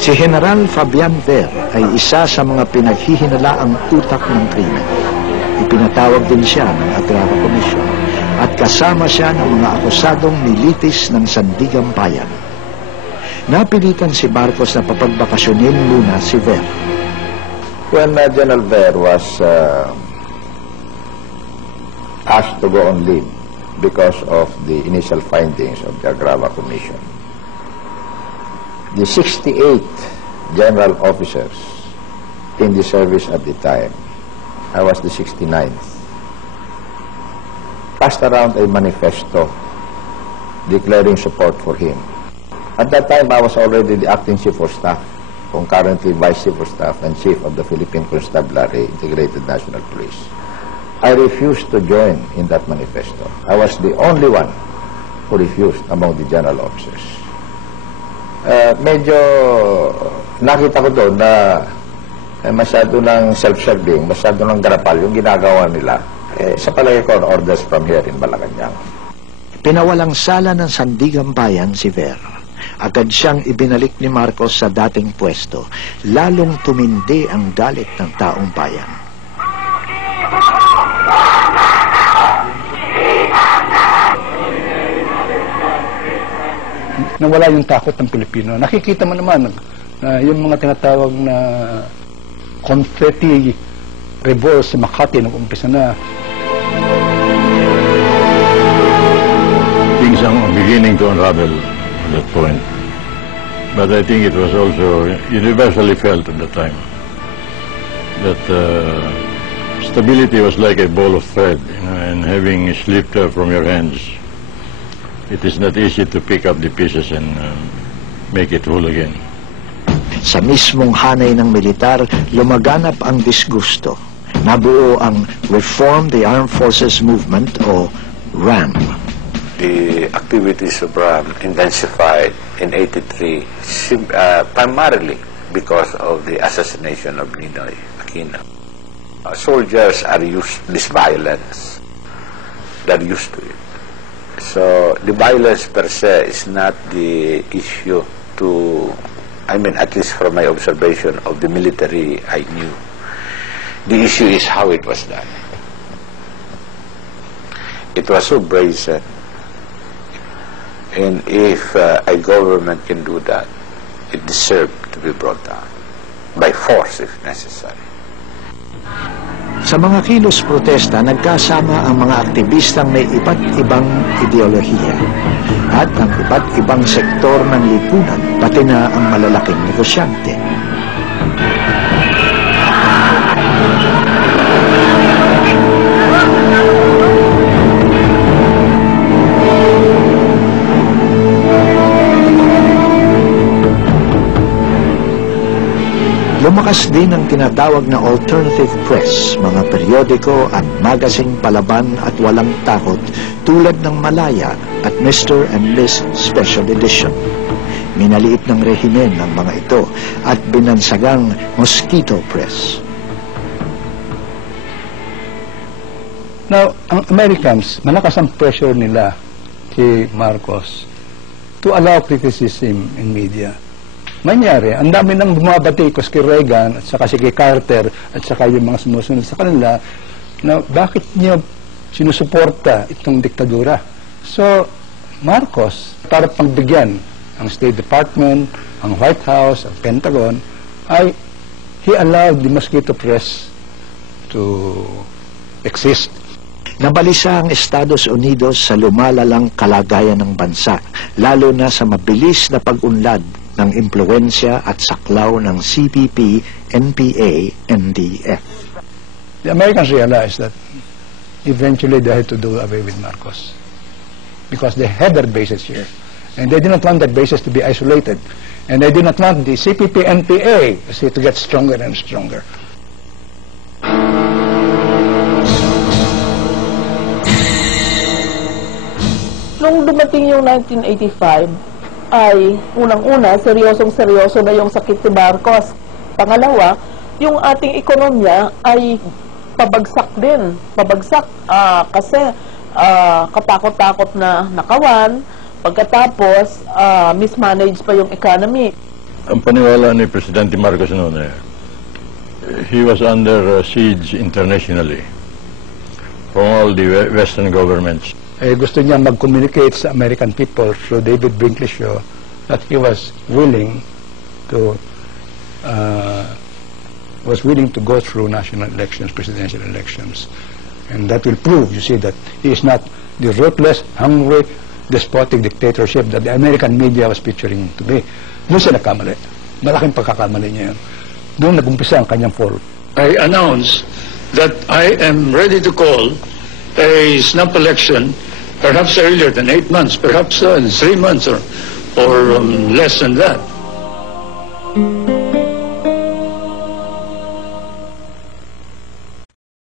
Si General Fabian Ver ay isa sa mga pinaghihinalaang utak ng krimen. Ipinatawag din siya ng Agrara Commission at kasama siya ng mga akusadong nilitis ng Sandigang Bayan. Napilitan si Marcos na papagbakasyonin muna si Ver. When General Ver was asked to go on leave because of the initial findings of the Agrara Commission, the 68 general officers in the service at the time, I was the 69th, passed around a manifesto declaring support for him. At that time, I was already the acting chief of staff, concurrently vice chief of staff and chief of the Philippine Constabulary Integrated National Police. I refused to join in that manifesto. I was the only one who refused among the general officers. Medyo nakita ko doon na masyado ng self-serving, masyado ng garapal yung ginagawa nila. Sa palagay ko, orders from here in Malacanang. Pinawalang sala ng Sandigang Bayan si Ver. Agad siyang ibinalik ni Marcos sa dating pwesto, lalong tumindi ang galit ng taong bayan. Nawala yung takot ng Pilipino. Nakikita mo naman na yung mga tinatawag na confetti revolts sa Makati nung umpisa na. Things are beginning to unravel at that point. But I think it was also universally felt at the time that stability was like a ball of thread, and having slipped from your hands, it is not easy to pick up the pieces and make it whole again. Sa mismong hanay ng militar, lumaganap ang disgusto. Nabuo ang Reform the Armed Forces Movement o RAM. The activities of RAM intensified in '83 primarily because of the assassination of Ninoy Aquino. Soldiers are used to this violence. They're used to it. So the violence per se is not the issue to, I mean, at least from my observation of the military I knew. The issue is how it was done. It was so brazen. And if a government can do that, it deserved to be brought down by force if necessary. Sa mga kilos protesta, nagkasama ang mga aktivistang may iba't ibang ideolohiya at ang iba't ibang sektor ng lipunan, pati na ang malalaking negosyante. Lumakas din ang tinatawag na alternative press, mga periodiko at magazine palaban at walang takot tulad ng Malaya at Mr. and Miss Special Edition. Minaliit ng rehimen ng mga ito at binansagang Mosquito Press. Now, ang Americans, malakas ang pressure nila kay Marcos to allow criticism in media. Manyari, ang dami nang bumabatikos kay Reagan at saka si kay Carter at saka yung mga sumusunod sa kanila na bakit niyo sinusuporta itong diktadura. So, Marcos, para pagbigyan ang State Department, ang White House, ang Pentagon, ay he allowed the Mosquito Press to exist. Nabalisa ang Estados Unidos sa lumalalang kalagayan ng bansa, lalo na sa mabilis na pag-unlad ng impluensya at saklaw ng CPP, NPA, NDF. The Americans realized that eventually they had to do away with Marcos because they had their bases here. And they did not want that bases to be isolated. And they did not want the CPP, NPA to get stronger and stronger. Nung dumating yung 1985, ay unang-una, seryosong-seryoso na yung sakit ni Marcos. Pangalawa, yung ating ekonomiya ay pabagsak din. Pabagsak kasi katakot-takot na nakawan, pagkatapos mismanage pa yung economy. ang paniwala ni Presidente Marcos noon he was under siege internationally from all the Western governments. Gusto niya mag-communicate sa American people through David Brinkley Shaw that he was willing to go through national elections, presidential elections. And that will prove, you see, that he is not the ruthless, hungry, despotic dictatorship that the American media was picturing him to be. Doon siya nagkamali. Malaking pagkakamali niya yun. Doon nag-umpisa ang kanyang fall. I announce that I am ready to call a snap election, perhaps earlier than 8 months, perhaps in 3 months or less than that.